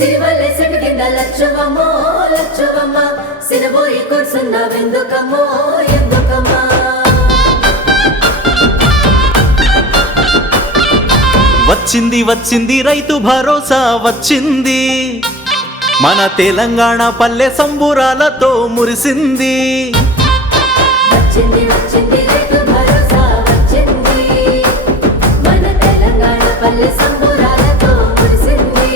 సిరివల్లె చెట్టు కింద లచ్చవమ్మో లచ్చవమ్మ సినబోయి కూర్చున్నావెందుకమ్మో ఎందుకమ్మా వచ్చింది వచ్చింది రైతు భరోసా వచ్చింది మన తెలంగాణ పల్లె సంబురాలతో మురిసింది వచ్చింది వచ్చింది రైతు భరోసా వచ్చింది మన తెలంగాణ పల్లె సంబురాలతో మురిసింది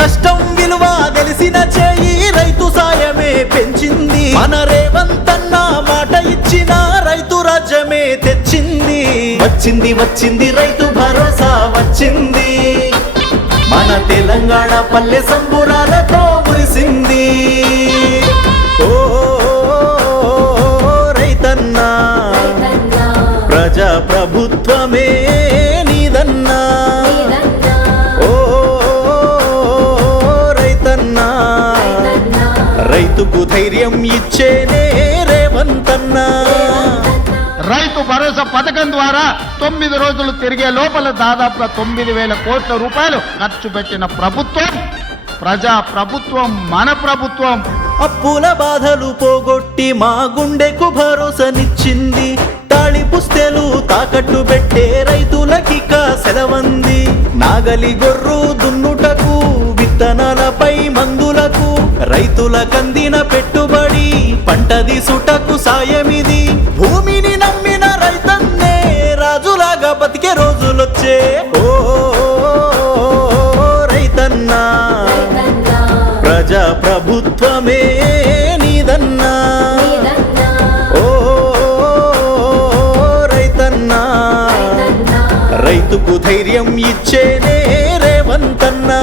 కష్టం విలువ తెలిసిన చేయి రైతు సాయమే పెంచింది మన రేవంతన్న మాట ఇచ్చిన రైతు రాజ్యమే తెచ్చింది వచ్చింది వచ్చింది రైతు భరోసా వచ్చింది మన తెలంగాణ పల్లె సంబురాలతో మురిసింది ఓ రైతన్నా ప్రజా ప్రభుత్వమే నీదన్నా ఓ రైతన్నా రైతుకు ధైర్యం ఇచ్చేనే రేవంతన్నా రైతు భరోసా పథకం ద్వారా 9 రోజులు తిరిగే లోపల దాదాపుగా 9,000 కోట్ల రూపాయలు ఖర్చు పెట్టిన ప్రభుత్వం ప్రజా ప్రభుత్వం మన ప్రభుత్వం అప్పుల బాధలు పోగొట్టి మా గుండెకు భరోసానిచ్చింది తాళి పుస్తెలు తాకట్టు పెట్టే రైతులకిక సెలవంది నాగలి గొర్రు దున్నుటకు విత్తనాలపై మందులకు రైతులకందిన పెట్టుబడి పంట దిసుటకు సాయమిది భూమిని నమ్మిన రైతన్నే రాజులాగా బతికే రోజులొచ్చే ఓ రైతన్నా ప్రజా ప్రభుత్వమే నీదన్నా ఓ రైతన్నా రైతుకు ధైర్యం ఇచ్చేనే రేవంతన్నా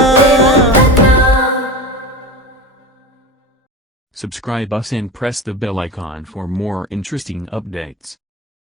Subscribe us and press the bell icon for more interesting updates.